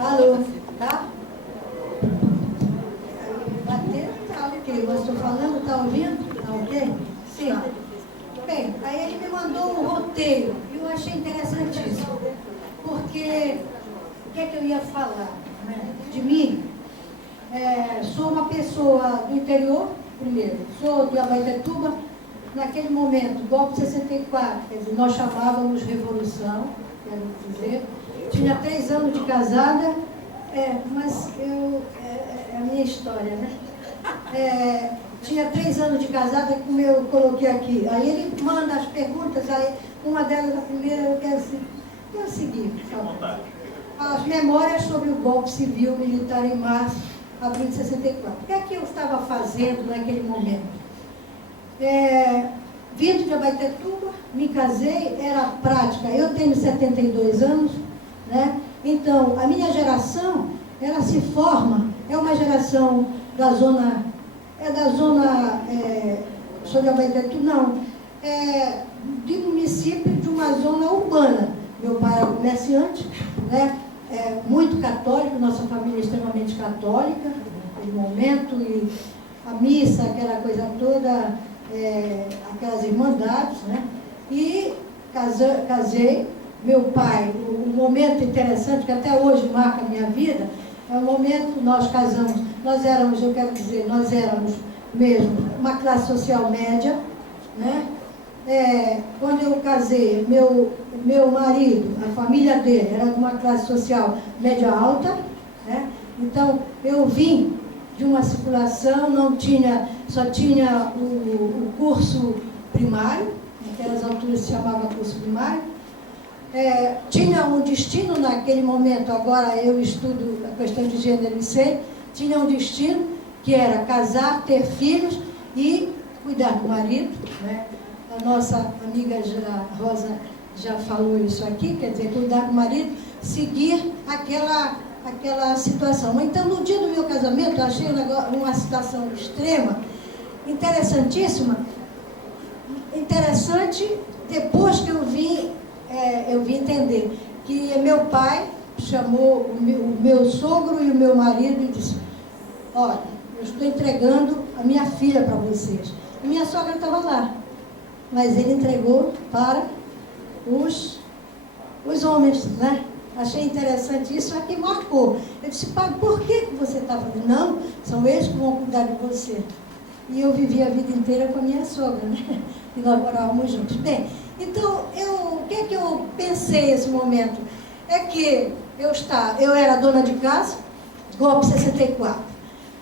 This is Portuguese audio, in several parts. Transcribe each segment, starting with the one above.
Alô, tá? Bater, tá ok. Eu estou falando, tá ouvindo? Tá ok? Sim. Bem, aí ele me mandou um roteiro e eu achei interessantíssimo. Porque o que é que eu ia falar, né? De mim? Sou uma pessoa do interior, primeiro. Sou de Abaetetuba. Naquele momento, golpe de 64, quer dizer, nós chamávamos Revolução, quero dizer. Tinha 3 anos de casada, mas é a minha história, né? Tinha 3 anos de casada, como eu coloquei aqui. Aí ele manda as perguntas, aí uma delas, a primeira, eu quero seguir, por favor. As memórias sobre o golpe civil militar em março, abril de 64. O que é que eu estava fazendo naquele momento? Vindo de Abaetetuba, me casei, era prática. Eu tenho 72 anos, né? Então, a minha geração, ela se forma, é uma geração da zona, sou de Abaetetuba, não, de município de uma zona urbana. Meu pai era comerciante, né? Muito católico, nossa família é extremamente católica, naquele momento, e a missa, aquela coisa toda, aquelas irmandades, né? E casei. Meu pai, um momento interessante que até hoje marca a minha vida, é o momento que nós casamos. Nós éramos mesmo uma classe social média, né? Quando eu casei, meu marido, a família dele era de uma classe social média alta, né? Então eu vim de uma circulação, só tinha o curso primário, naquelas alturas se chamava curso primário. Tinha um destino naquele momento, agora eu estudo a questão de gênero e sei, tinha um destino que era casar, ter filhos e cuidar do marido, né? A nossa amiga Rosa já falou isso aqui, quer dizer, cuidar do marido, seguir aquela situação. Então, no dia do meu casamento, eu achei uma situação extrema, interessantíssima, interessante, depois que eu vim entender que meu pai chamou o meu sogro e o meu marido e disse: olha, eu estou entregando a minha filha para vocês. E minha sogra estava lá, mas ele entregou para os homens, né? Achei interessante isso, aqui marcou. Eu disse: pai, por que você está fazendo? Não, são eles que vão cuidar de você. E eu vivi a vida inteira com a minha sogra, né? E nós morávamos juntos. Bem, então, o que é que eu pensei nesse momento? É que eu era dona de casa, golpe 64,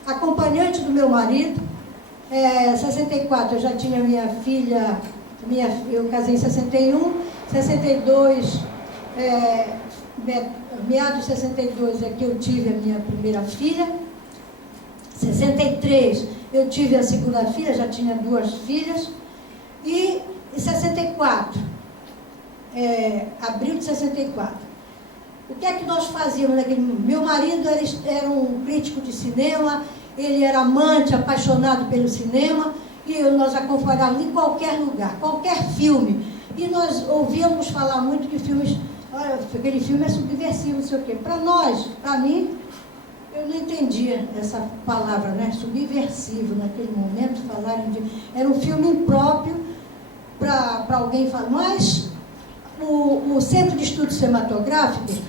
acompanhante do meu marido. 64 eu já tinha minha filha, eu casei em 61, 62, meados de 62 é que eu tive a minha primeira filha. 63 eu tive a segunda filha, já tinha 2 filhas. E em 64, abril de 64, o que é que nós fazíamos naquele momento? Meu marido era um crítico de cinema, ele era amante, apaixonado pelo cinema, e nós acompanhávamos em qualquer lugar, qualquer filme. E nós ouvíamos falar muito de filmes, olha, aquele filme é subversivo, não sei o quê. Para mim, eu não entendia essa palavra, né? Subversivo, naquele momento, falarem de... Era um filme impróprio para alguém falar. Mas o Centro de Estudos Cinematográficos,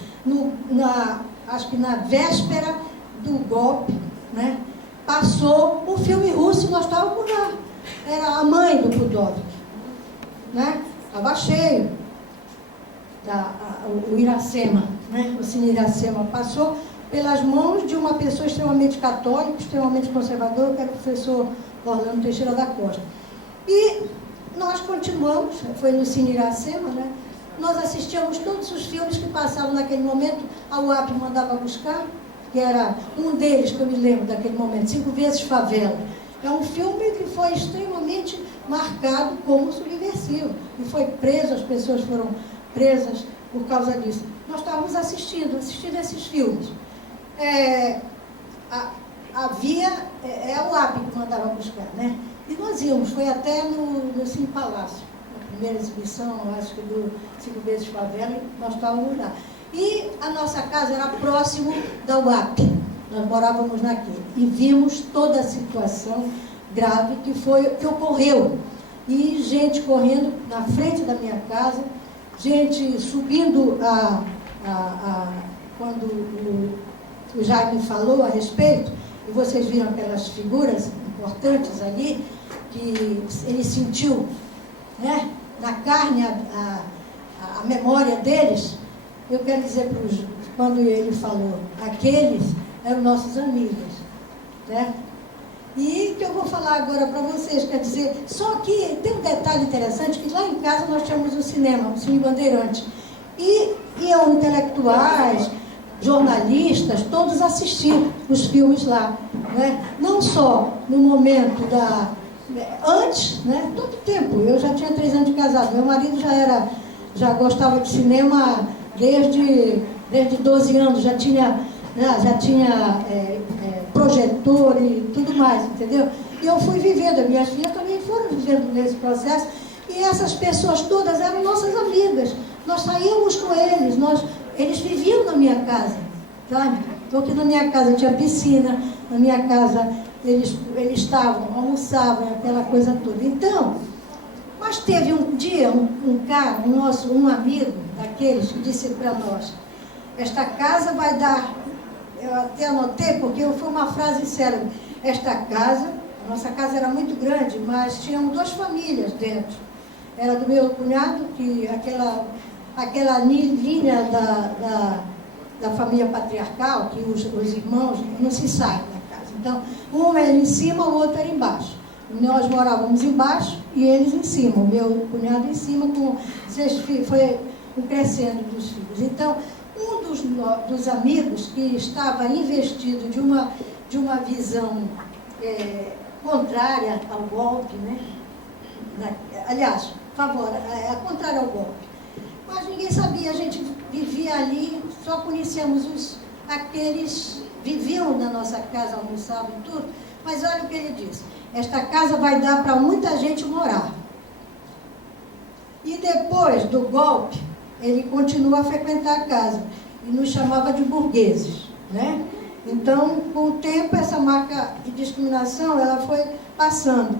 acho que na véspera do golpe, né, passou o filme russo e nós estávamos lá. Era A Mãe do Khudovsky, né? Estava cheio. O Iracema, né? O Cine Iracema passou pelas mãos de uma pessoa extremamente católica, extremamente conservadora, que era o professor Orlando Teixeira da Costa. E nós continuamos, foi no Cine Iracema, né? Nós assistíamos todos os filmes que passavam naquele momento, a UAP mandava buscar, que era um deles que eu me lembro daquele momento, 5 Vezes Favela. É um filme que foi extremamente marcado como subversivo, e foi preso, as pessoas foram presas por causa disso. Nós estávamos assistindo esses filmes. Havia a UAP que mandava buscar, né? E nós íamos, foi até no Cine Palácio, na primeira exibição, acho que do 5 Vezes Favela, e nós estávamos lá. E a nossa casa era próximo da UAP, nós morávamos naquele. E vimos toda a situação grave que ocorreu. E gente correndo na frente da minha casa, gente subindo quando o Jaime falou a respeito, e vocês viram aquelas figuras importantes ali, que ele sentiu, né, na carne a memória deles. Eu quero dizer, quando ele falou, aqueles eram nossos amigos, né? E que eu vou falar agora para vocês, quer dizer, só que tem um detalhe interessante, que lá em casa nós tínhamos o cinema, o Cine Bandeirante, e iam intelectuais, jornalistas, todos assistiam os filmes lá, né? Não só no momento antes, né? Todo tempo. Eu já tinha 3 anos de casado, meu marido já gostava de cinema desde 12 anos, já tinha projetor e tudo mais, entendeu? E eu fui vivendo, minhas filhas também foram vivendo nesse processo, e essas pessoas todas eram nossas amigas. Nós saíamos com eles, eles viviam na minha casa, sabe? Porque na minha casa tinha piscina, na minha casa eles estavam, almoçavam, aquela coisa toda. Então, mas teve um dia um cara, um amigo daqueles, que disse para nós, esta casa vai dar, eu até anotei porque foi uma frase célebre, esta casa, a nossa casa era muito grande, mas tínhamos 2 famílias dentro. Era do meu cunhado, que aquela linha da família patriarcal, que os irmãos não se saem da casa. Então, um era em cima, o outro era embaixo. Nós morávamos embaixo e eles em cima. O meu cunhado em cima, com 6 filhos, foi o crescendo dos filhos. Então, um dos amigos que estava investido de uma visão contrária ao golpe, né? Aliás, contrária ao golpe. Mas ninguém sabia, a gente vivia ali, só conhecíamos aqueles viviam na nossa casa, almoçavam e tudo, mas olha o que ele disse, esta casa vai dar para muita gente morar. E depois do golpe, ele continua a frequentar a casa, e nos chamava de burgueses, né? Então, com o tempo, essa marca de discriminação, ela foi passando,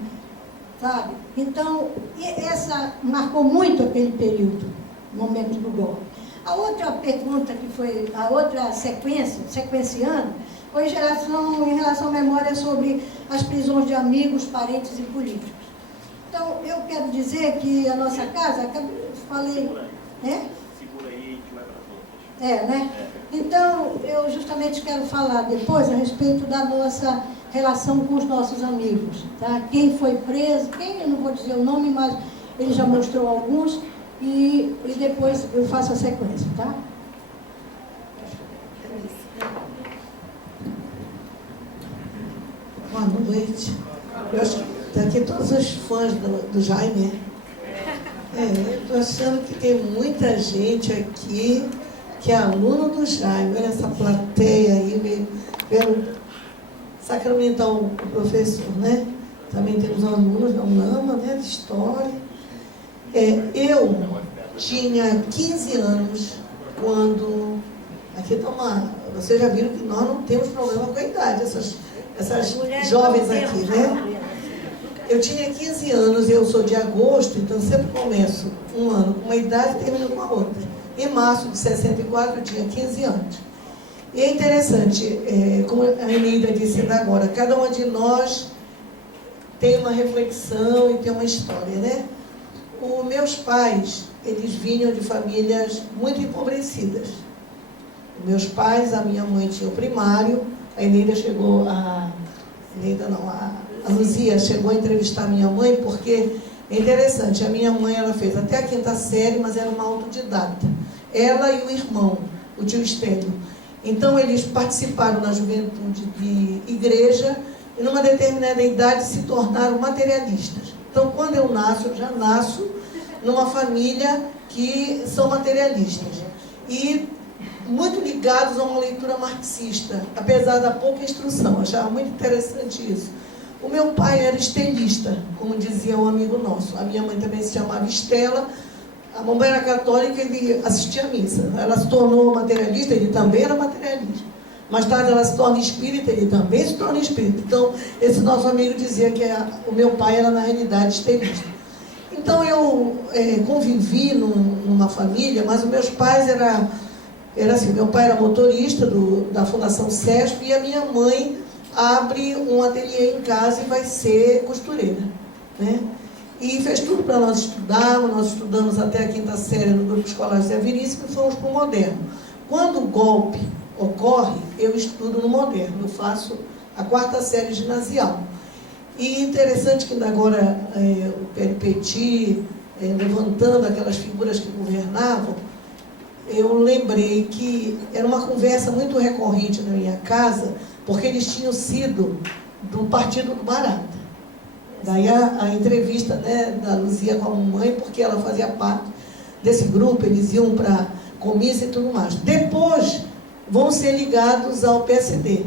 sabe? Então, essa marcou muito aquele período, o momento do golpe. A outra pergunta que foi, a outra sequenciando, foi em relação à memória sobre as prisões de amigos, parentes e políticos. Então, eu quero dizer que a nossa casa, falei, né? Segura aí, a gente vai para as outras. Né? Então, eu justamente quero falar depois a respeito da nossa relação com os nossos amigos, tá? Quem foi preso, eu não vou dizer o nome, mas ele já mostrou alguns, e depois eu faço a sequência, tá? Boa noite. Eu acho que está aqui todos os fãs do Jaime. Eu estou achando que tem muita gente aqui que é aluno do Jaime. Olha essa plateia aí, pelo sacramental o professor, né? Também temos alunos da UNAMA, né, de História. Eu tinha 15 anos quando... Aqui está vocês já viram que nós não temos problema com a idade, essas jovens aqui, né? Eu tinha 15 anos, eu sou de agosto, então sempre começo um ano com uma idade e termino com a outra. Em março de 64 eu tinha 15 anos. E é interessante, como a Eneida disse ainda agora, cada uma de nós tem uma reflexão e tem uma história, né? Os meus pais, eles vinham de famílias muito empobrecidas. Os meus pais, a minha mãe tinha o primário, a Eneida chegou a Luzia chegou a entrevistar a minha mãe, porque é interessante, a minha mãe ela fez até a 5ª série, mas era uma autodidata. Ela e o irmão, o tio Estélio. Então, eles participaram na juventude de igreja e, numa determinada idade, se tornaram materialistas. Então, quando eu já nasço numa família que são materialistas. E muito ligados a uma leitura marxista, apesar da pouca instrução. Eu achava muito interessante isso. O meu pai era estelista, como dizia um amigo nosso. A minha mãe também se chamava Estela. A mamãe era católica, ele assistia à missa. Ela se tornou materialista, ele também era materialista. Mais tarde ela se torna espírita, ele também se torna espírita. Então, esse nosso amigo dizia que o meu pai era, na realidade, espírita. Então, eu convivi numa família, mas os meus pais era assim, meu pai era motorista da Fundação CESP e a minha mãe abre um ateliê em casa e vai ser costureira, né? E fez tudo para nós estudarmos, nós estudamos até a 5ª série no Grupo Escolar José Veríssimo e fomos para o moderno. Quando o golpe ocorre, eu estudo no moderno, eu faço a 4ª série ginasial. E interessante que ainda agora o Peripeti, levantando aquelas figuras que governavam, eu lembrei que era uma conversa muito recorrente na minha casa, porque eles tinham sido do Partido do Barata. Daí a entrevista, né, da Luzia com a mamãe, porque ela fazia parte desse grupo, eles iam para comício e tudo mais. Depois vão ser ligados ao PSD,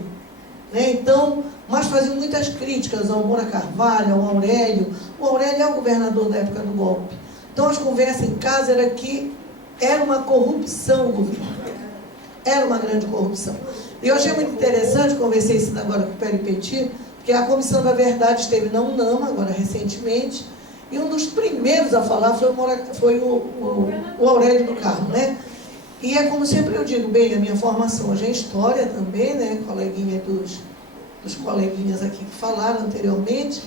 né? Então, mas faziam muitas críticas ao Moura Carvalho, ao Aurélio. O Aurélio é o governador da época do golpe. Então as conversas em casa era que era uma corrupção o governo. Era uma grande corrupção. E eu achei muito interessante, conversei isso agora com o Peripeti, porque a Comissão da Verdade esteve na UNAMA, agora recentemente, e um dos primeiros a falar foi o Aurélio do Carmo, né? E é como sempre eu digo, bem, a minha formação hoje é história também, né? Coleguinha dos coleguinhas aqui que falaram anteriormente.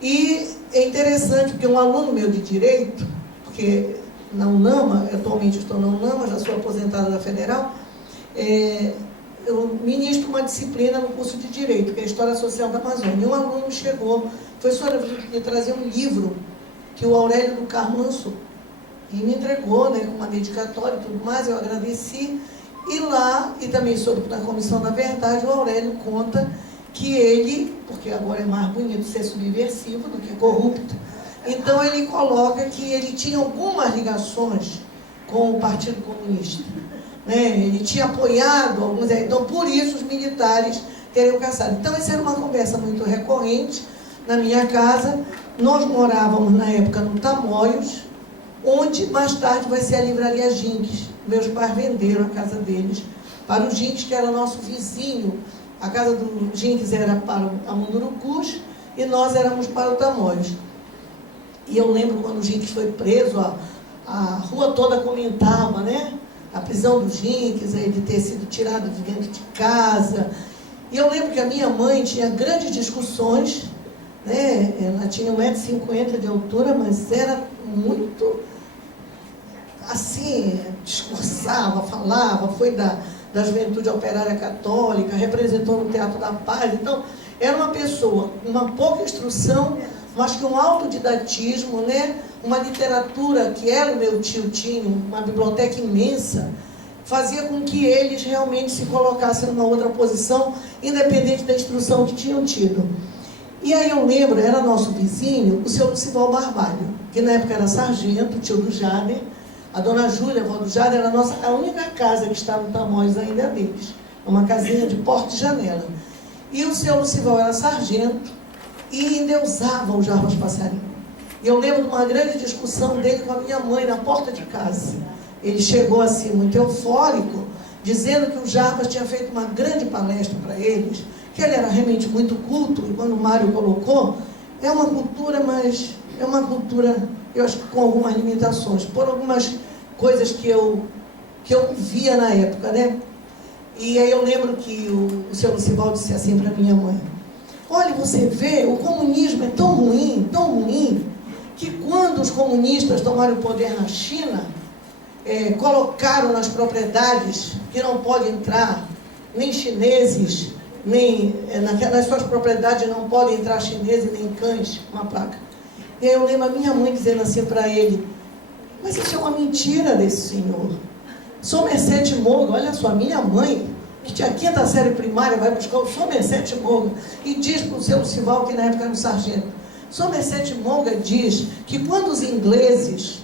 E é interessante, porque um aluno meu de Direito, porque na UNAMA, atualmente estou na UNAMA, já sou aposentada da Federal, eu ministro uma disciplina no curso de Direito, que é a História Social da Amazônia. E um aluno chegou, professora, eu queria trazer um livro que o Aurélio do Carmo lançou. E me entregou, né, com uma dedicatória e tudo mais, eu agradeci. E lá, e também soube na Comissão da Verdade, o Aurélio conta que ele, porque agora é mais bonito ser subversivo do que corrupto, então ele coloca que ele tinha algumas ligações com o Partido Comunista. Né? Ele tinha apoiado alguns, então por isso os militares teriam caçado. Então essa era uma conversa muito recorrente na minha casa. Nós morávamos na época no Tamoios, onde mais tarde vai ser a livraria Jinques. Meus pais venderam a casa deles para o Jinques, que era nosso vizinho. A casa do Jinques era para a Mundurucus e nós éramos para o Tamoios. E eu lembro quando o Jinques foi preso, a rua toda comentava, né? A prisão do Jinques, ele ter sido tirado de dentro de casa. E eu lembro que a minha mãe tinha grandes discussões, né? Ela tinha 1,50 m de altura, mas era muito, assim, discursava, falava, foi da Juventude Operária Católica, representou no Teatro da Paz. Então, era uma pessoa com uma pouca instrução, mas com um autodidatismo, né? Uma literatura que era o meu tio tinha, uma biblioteca imensa, fazia com que eles realmente se colocassem numa outra posição, independente da instrução que tinham tido. E aí eu lembro, era nosso vizinho, o seu Lucival Barbalho, que na época era sargento, tio do Jader. A dona Júlia, a avó do Jader, era a única casa que está no Tamoios ainda é deles. Uma casinha de porta e janela. E o seu Lucival era sargento e endeusava o Jarbas Passarinho. E eu lembro de uma grande discussão dele com a minha mãe na porta de casa. Ele chegou assim, muito eufórico, dizendo que o Jarbas tinha feito uma grande palestra para eles, que ele era realmente muito culto, e quando o Mário colocou, é uma cultura, mas é uma cultura, eu acho que com algumas limitações, por algumas coisas que eu via na época, né? E aí eu lembro que o seu Lucival disse assim para minha mãe: olha, você vê, o comunismo é tão ruim, que quando os comunistas tomaram o poder na China, colocaram nas propriedades que não pode entrar nem chineses, nem nas suas propriedades não podem entrar chineses nem cães, uma placa. E aí eu lembro a minha mãe dizendo assim para ele: mas isso é uma mentira desse senhor. Somerset Maugham, olha só, minha mãe, que tinha 5ª série primária, vai buscar o Somerset Maugham e diz para o seu Lucival, que na época era um sargento, Somerset Maugham diz que quando os ingleses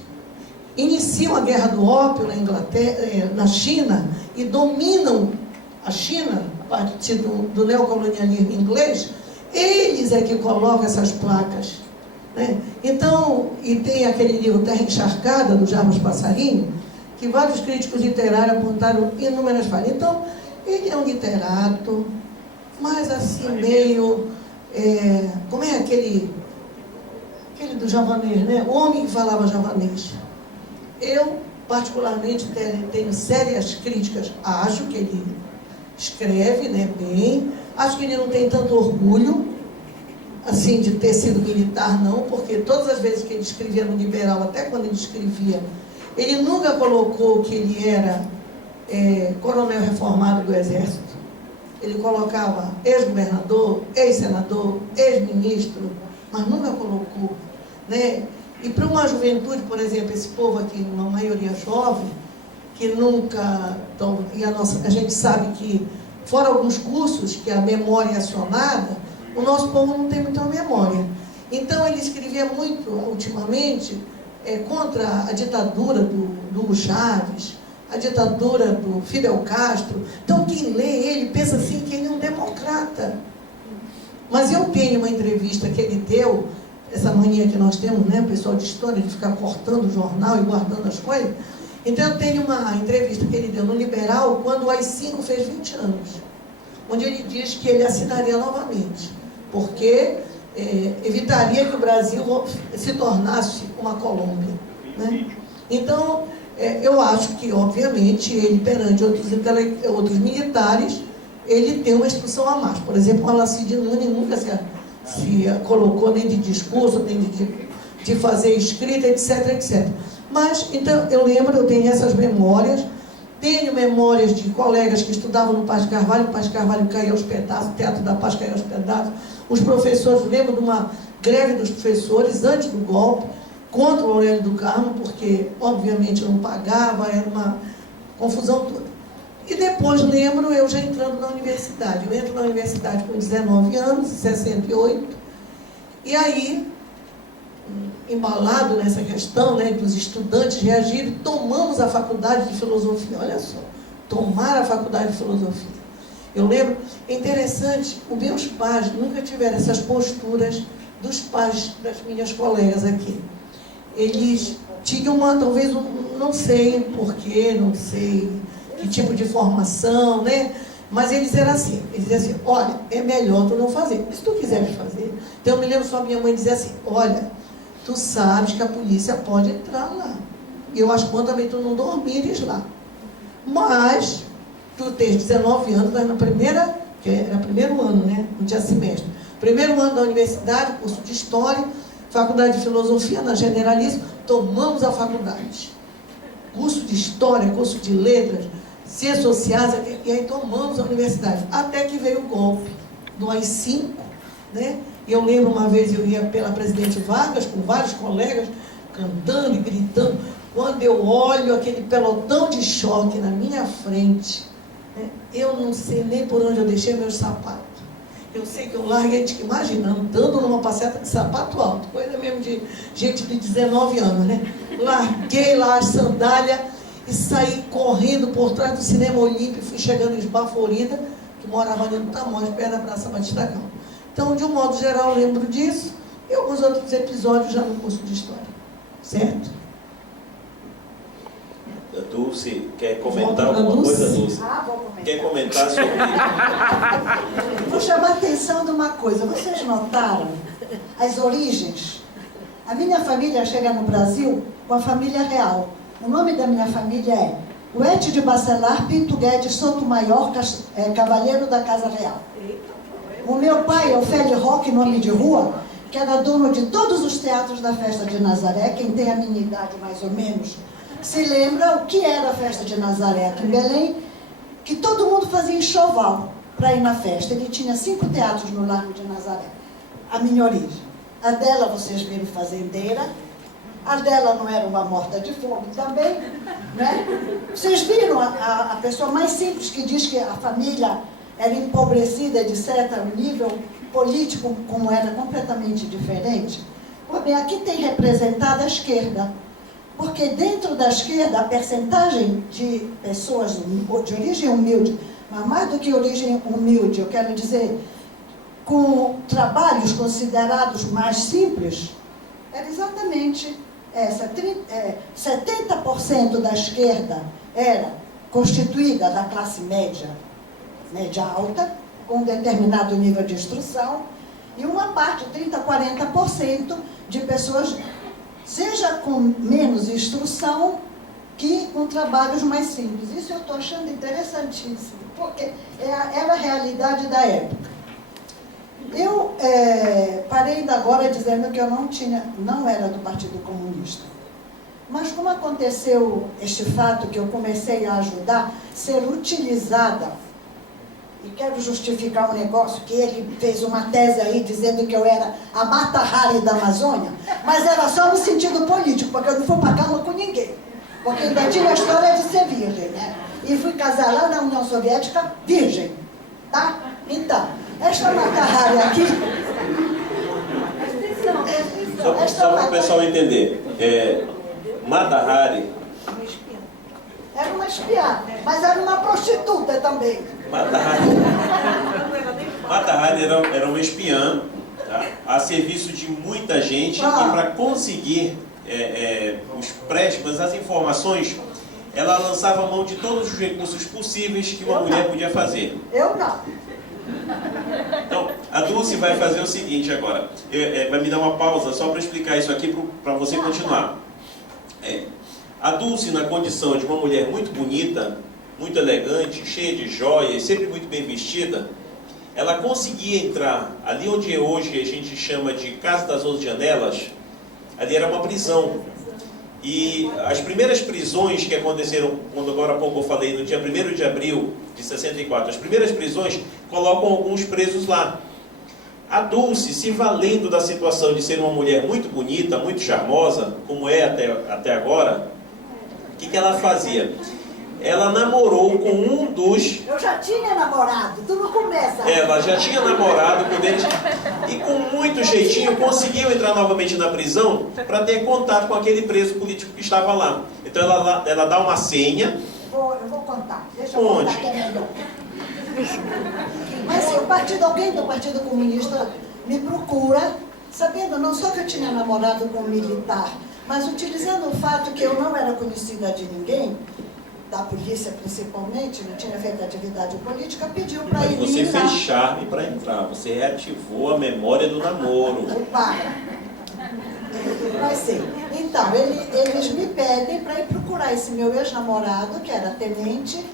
iniciam a guerra do ópio na Inglaterra, na China, e dominam a China a partir do neocolonialismo inglês, eles é que colocam essas placas Né? Então, e tem aquele livro Terra Encharcada, do Jarbas Passarinho, que vários críticos literários apontaram inúmeras falhas. Então, ele é um literato, mas assim, meio... como é aquele do javanês, né? O homem que falava javanês. Eu, particularmente, tenho sérias críticas. Acho que ele escreve, né, bem. Acho que ele não tem tanto orgulho, assim, de ter sido militar, não, porque todas as vezes que ele escrevia no Liberal, até quando ele escrevia, ele nunca colocou que ele era coronel reformado do Exército. Ele colocava ex-governador, ex-senador, ex-ministro, mas nunca colocou, né? E para uma juventude, por exemplo, esse povo aqui, uma maioria jovem, que nunca... e a gente sabe que, fora alguns cursos que a memória é acionada, o nosso povo não tem muita memória. Então, ele escrevia muito, ultimamente, contra a ditadura do Hugo Chávez, a ditadura do Fidel Castro. Então, quem lê ele pensa assim que ele é um democrata. Mas eu tenho uma entrevista que ele deu, essa mania que nós temos, né, pessoal de história, de ficar cortando o jornal e guardando as coisas. Então, eu tenho uma entrevista que ele deu no Liberal, quando o AI-5 fez 20 anos, onde ele diz que ele assinaria novamente, porque evitaria que o Brasil se tornasse uma Colômbia, né? Então, eu acho que, obviamente, ele, perante outros militares, ele tem uma instrução a mais. Por exemplo, o Alacide Nunes nunca se colocou nem de discurso, nem de fazer escrita, etc, etc. Mas, então, eu tenho essas memórias, tenho memórias de colegas que estudavam no Paz de Carvalho, o Paz de Carvalho caía aos pedaços, o Teatro da Paz caía aos pedaços, os professores, lembro de uma greve dos professores antes do golpe, contra o Aurélio do Carmo, porque, obviamente, não pagava, era uma confusão toda. E depois, lembro, eu já entrando na universidade. Eu entro na universidade com 19 anos, em 68, e aí, embalado nessa questão, né, dos estudantes reagirem, tomamos a faculdade de filosofia. Olha só, tomar a faculdade de filosofia. Eu lembro, é interessante, os meus pais nunca tiveram essas posturas dos pais das minhas colegas aqui. Eles tinham talvez, não sei porquê, não sei que tipo de formação, né? Mas eles eram assim, eles diziam assim, olha, é melhor tu não fazer. Se tu quiseres fazer. Então eu me lembro só minha mãe dizia assim, olha, tu sabes que a polícia pode entrar lá. E eu acho que também tu não dormires lá. Mas tu tens 19 anos, mas que era primeiro ano, né? Não tinha semestre. Primeiro ano da universidade, curso de História, Faculdade de Filosofia, na Generalíssima, tomamos a faculdade. Curso de História, curso de Letras, Ciências Sociais, e aí tomamos a universidade. Até que veio o golpe do AI-5, né? E eu lembro uma vez, eu ia pela Presidente Vargas, com vários colegas, cantando e gritando. Quando eu olho aquele pelotão de choque na minha frente, né? Eu não sei nem por onde eu deixei meus sapatos. Eu sei que eu larguei, imagina, andando numa passeata de sapato alto, coisa mesmo de gente de 19 anos, né? Larguei lá as sandálias e saí correndo por trás do Cinema Olímpico, fui chegando em Esbaforida, que morava ali no Tamoios, perto da Praça Batista Gama. Então, de um modo geral, eu lembro disso, e alguns outros episódios já no curso de História. Certo? Dulce, quer comentar alguma coisa, Dulce? Vou comentar. Quer comentar sobre isso? Vou chamar a atenção de uma coisa. Vocês notaram as origens? A minha família chega no Brasil com a família real. O nome da minha família é Huete de Bacelar Pinto Guedes Sotomayor, Cavaleiro da Casa Real. O meu pai, Ofélio Roque, nome de rua, que era dono de todos os teatros da Festa de Nazaré. Quem tem a minha idade, mais ou menos, se lembra o que era a Festa de Nazaré aqui em Belém, que todo mundo fazia enxoval para ir na festa. Ele tinha 5 teatros no Largo de Nazaré. A minha origem. A dela, vocês viram, fazendeira. A dela não era uma morta de fome também, né? Vocês viram a pessoa mais simples que diz que a família era empobrecida, etc., o nível político, como era, completamente diferente. Bem, aqui tem representada a esquerda. Porque dentro da esquerda, a percentagem de pessoas de origem humilde, mas mais do que origem humilde, eu quero dizer, com trabalhos considerados mais simples, era exatamente essa. 70% da esquerda era constituída da classe média, média alta, com um determinado nível de instrução, e uma parte, 30%, 40%, de pessoas, seja com menos instrução, que com trabalhos mais simples. Isso eu estou achando interessantíssimo, porque era a realidade da época. Eu parei ainda agora dizendo que eu não era do Partido Comunista. Mas como aconteceu este fato que eu comecei a ajudar, ser utilizada, e quero justificar um negócio que ele fez uma tese aí dizendo que eu era a Mata-Hari da Amazônia, mas era só no sentido político, porque eu não fui para cama com ninguém. Porque ainda tinha a história de ser virgem, né? E fui casar lá na União Soviética virgem, tá? Então, esta Mata-Hari aqui... Só para o pessoal entender, Mata-Hari... Era uma espiã, mas era uma prostituta também. Mata-Hari era uma espiã, tá? A serviço de muita gente, e para conseguir as informações, ela lançava mão de todos os recursos possíveis que uma mulher podia fazer. Eu não. Então, a Dulce vai fazer o seguinte agora, vai me dar uma pausa só para explicar isso aqui para você continuar. A Dulce, na condição de uma mulher muito bonita, muito elegante, cheia de joias, sempre muito bem vestida, ela conseguia entrar ali onde hoje a gente chama de Casa das 11 Janelas. Ali era uma prisão. E as primeiras prisões que aconteceram, quando agora há pouco eu falei, no dia 1º de abril de 64, as primeiras prisões colocam alguns presos lá. A Dulce, se valendo da situação de ser uma mulher muito bonita, muito charmosa, como é até agora, o que ela fazia? Ela namorou com um dos... Eu já tinha namorado, tu não começa. Ela já tinha namorado com eles e com muito jeitinho conseguiu entrar novamente na prisão para ter contato com aquele preso político que estava lá. Então ela dá uma senha. Eu vou contar, deixa eu contar que é melhor. Mas se alguém do Partido Comunista me procura, sabendo não só que eu tinha namorado com um militar, mas utilizando o fato que eu não era conhecida de ninguém, da polícia principalmente, não tinha feito atividade política, pediu para ir lá. Mas você fez charme para entrar, você reativou a memória do namoro. Opa! Vai ser. Então, eles me pedem para ir procurar esse meu ex-namorado, que era tenente,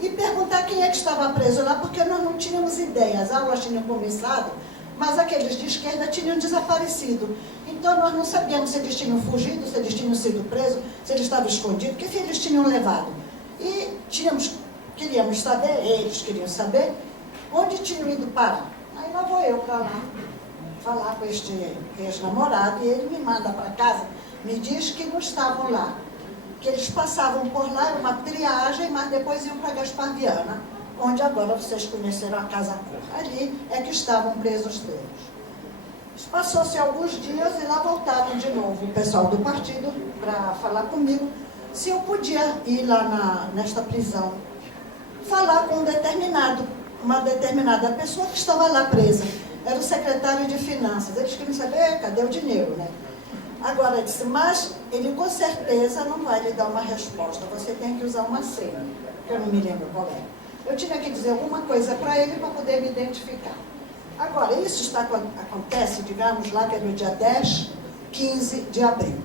e perguntar quem é que estava preso lá, porque nós não tínhamos ideia. As aulas tinham começado, mas aqueles de esquerda tinham desaparecido. Então nós não sabíamos se eles tinham fugido, se eles tinham sido presos, se eles estavam escondidos, que eles tinham levado. E queríamos saber, eles queriam saber, onde tinham ido parar. Aí lá vou eu para lá, falar com este ex-namorado, e ele me manda para casa, me diz que não estavam lá, que eles passavam por lá, era uma triagem, mas depois iam para Gaspar Viana, onde agora vocês conheceram a Casa Cor. Ali é que estavam presos todos. Passou-se alguns dias e lá voltaram de novo o pessoal do partido para falar comigo se eu podia ir lá nesta prisão, falar com uma determinada pessoa que estava lá presa. Era o secretário de Finanças. Eles queriam saber, cadê o dinheiro, né? Agora, eu disse, mas ele com certeza não vai lhe dar uma resposta. Você tem que usar uma senha, que eu não me lembro qual é. Eu tinha que dizer alguma coisa para ele para poder me identificar. Agora, isso acontece, digamos lá, que é no dia 10, 15 de abril.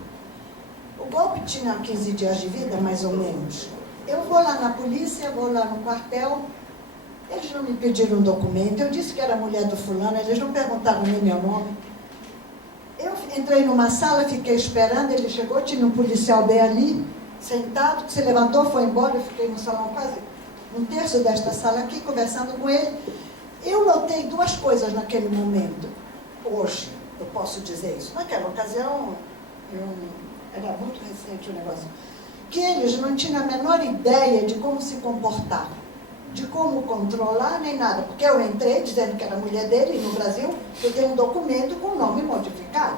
O golpe tinha 15 dias de vida, mais ou menos. Eu vou lá na polícia, vou lá no quartel, eles não me pediram um documento, eu disse que era mulher do fulano, eles não perguntaram nem meu nome. Eu entrei numa sala, fiquei esperando, ele chegou, tinha um policial bem ali, sentado, que se levantou, foi embora, eu fiquei no salão quase um terço desta sala aqui, conversando com ele. Eu notei duas coisas naquele momento. Hoje, eu posso dizer isso. Naquela ocasião, era muito recente o negócio. Que eles não tinham a menor ideia de como se comportar, de como controlar, nem nada. Porque eu entrei dizendo que era mulher dele, e no Brasil eu dei um documento com o nome modificado.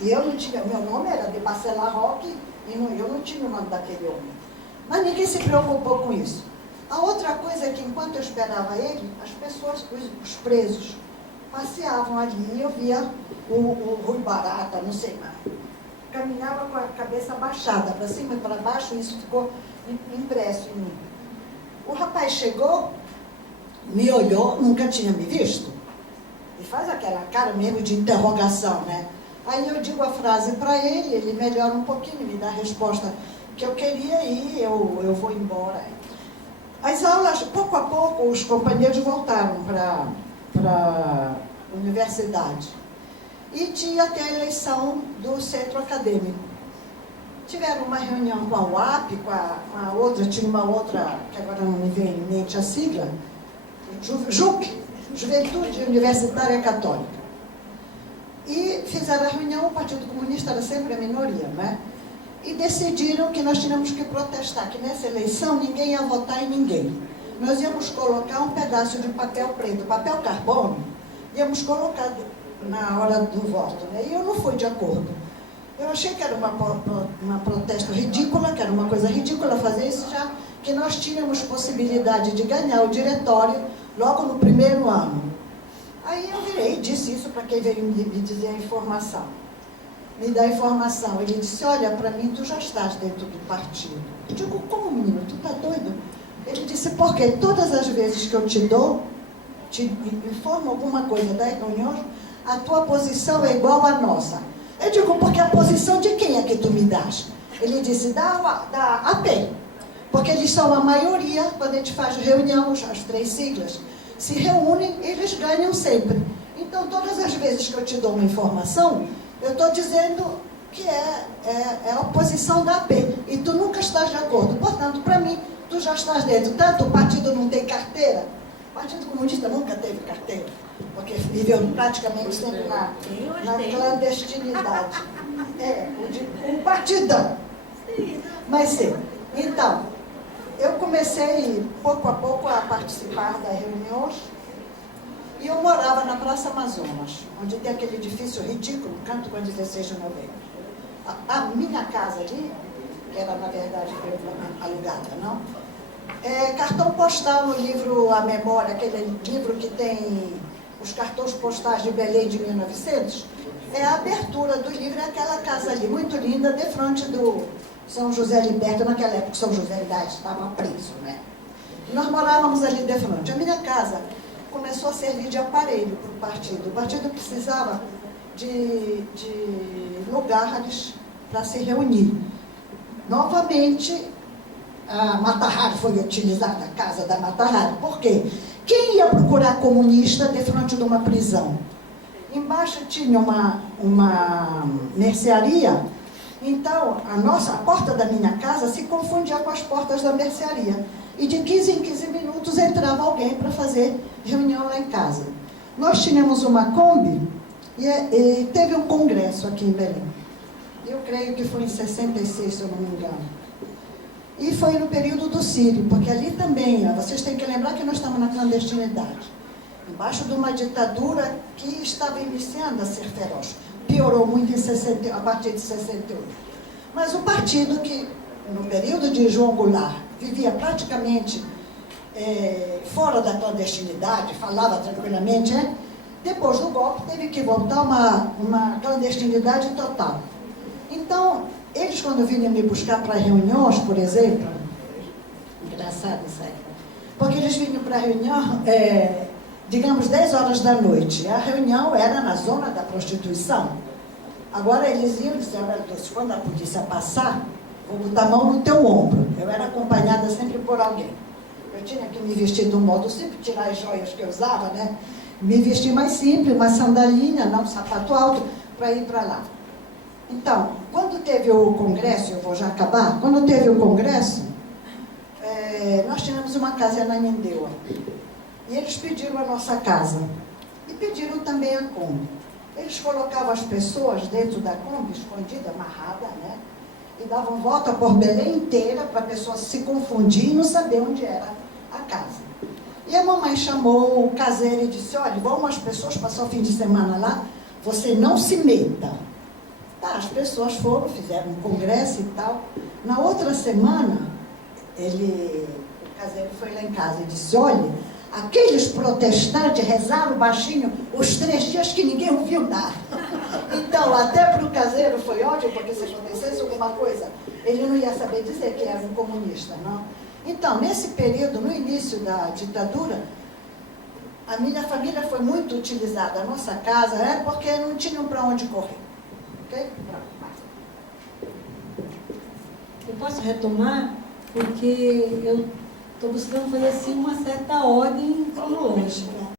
E eu não tinha, meu nome era de Bacelar Roque, e eu não tinha o nome daquele homem. Mas ninguém se preocupou com isso. A outra coisa é que, enquanto eu esperava ele, as pessoas, os presos, passeavam ali e eu via o Rui Barata, não sei mais. Caminhava com a cabeça abaixada, para cima e para baixo, e isso ficou impresso em mim. O rapaz chegou, me olhou, nunca tinha me visto, e faz aquela cara mesmo de interrogação, né? Aí eu digo a frase para ele, ele melhora um pouquinho, me dá a resposta que eu queria e eu vou embora. As aulas, pouco a pouco, os companheiros voltaram para a universidade. E tinha até a eleição do centro acadêmico. Tiveram uma reunião com a UAP, com a outra, tinha uma outra, que agora não me vem em mente a sigla, JUC, Juventude Universitária Católica. E fizeram a reunião, o Partido Comunista era sempre a minoria, né? E decidiram que nós tínhamos que protestar, que nessa eleição ninguém ia votar em ninguém. Nós íamos colocar um pedaço de papel preto, papel carbono, íamos colocar na hora do voto, né? E eu não fui de acordo. Eu achei que era uma protesto ridícula, que era uma coisa ridícula fazer isso, já que nós tínhamos possibilidade de ganhar o diretório logo no primeiro ano. Aí eu virei e disse isso para quem veio me dizer a informação. Me dá a informação. Ele disse, olha, para mim tu já estás dentro do partido. Eu digo, como, menino? Tu tá doido? Ele disse, porque todas as vezes que eu te dou, te informo alguma coisa das reuniões, a tua posição é igual à nossa. Eu digo, porque a posição de quem é que tu me dás? Ele disse, da AP. Porque eles são a maioria, quando a gente faz reunião, as 3 siglas, se reúnem, eles ganham sempre. Então, todas as vezes que eu te dou uma informação, eu estou dizendo que é a posição da AP. E tu nunca estás de acordo. Portanto, para mim, tu já estás dentro. Tanto o partido não tem carteira. O Partido Comunista nunca teve carteira. Porque viveu praticamente sempre na clandestinidade. Um partidão. Mas sim. Então, eu comecei, pouco a pouco, a participar das reuniões. E eu morava na Praça Amazonas, onde tem aquele edifício ridículo, Canto com 16 de novembro. A minha casa ali, que era, na verdade, alugada, não? Cartão postal no livro A Memória, aquele livro que tem os cartões postais de Belém de 1900, a abertura do livro é aquela casa ali, muito linda, de frente do São José Liberto. Naquela época, São José Liberto estava preso, né? E nós morávamos ali de frente. A minha casa começou a servir de aparelho para o partido. O partido precisava de lugares para se reunir. Novamente, a Mata-Hari foi utilizada, a casa da Mata-Hari. Por quê? Quem ia procurar comunista de frente de uma prisão? Embaixo tinha uma mercearia. Então, a porta da minha casa se confundia com as portas da mercearia. E de 15 em 15 minutos entrava alguém para fazer reunião lá em casa. Nós tínhamos uma Kombi e teve um congresso aqui em Belém. Eu creio que foi em 66, se eu não me engano. E foi no período do Sírio, porque ali também, vocês têm que lembrar que nós estamos na clandestinidade. Embaixo de uma ditadura que estava iniciando a ser feroz. Piorou muito a partir de 68. Mas o partido que, no período de João Goulart, vivia praticamente fora da clandestinidade, falava tranquilamente, depois do golpe teve que voltar uma clandestinidade total. Então, eles quando vinham me buscar para reuniões, por exemplo, engraçado isso aí, porque eles vinham para a reunião, digamos, 10 horas da noite. A reunião era na zona da prostituição. Agora eles iam dizer, olha, Dulce, quando a polícia passar, vou botar a mão no teu ombro. Eu era acompanhada sempre por alguém. Eu tinha que me vestir de um modo simples, tirar as joias que eu usava, né? Me vestir mais simples, uma sandalinha, não um sapato alto, para ir para lá. Então, quando teve o congresso, eu vou já acabar, quando teve o congresso, nós tínhamos uma casa em Ananindeua. E eles pediram a nossa casa. E pediram também a Kombi. Eles colocavam as pessoas dentro da Kombi, escondida, amarrada, né? E davam volta por Belém inteira para a pessoa se confundir e não saber onde era a casa. E a mamãe chamou o caseiro e disse, olha, vão umas pessoas passar o fim de semana lá, você não se meta. Tá, as pessoas foram, fizeram um congresso e tal. Na outra semana, o caseiro foi lá em casa e disse, olha, Aqueles protestantes rezaram baixinho os 3 dias que ninguém ouviu nada. Então, até para o caseiro foi ótimo, porque se acontecesse alguma coisa, ele não ia saber dizer que era um comunista, não? Então, nesse período, no início da ditadura, a minha família foi muito utilizada, a nossa casa, porque não tinham para onde correr. Ok? Eu posso retomar, porque eu estou buscando fazer assim uma certa ordem cronológica.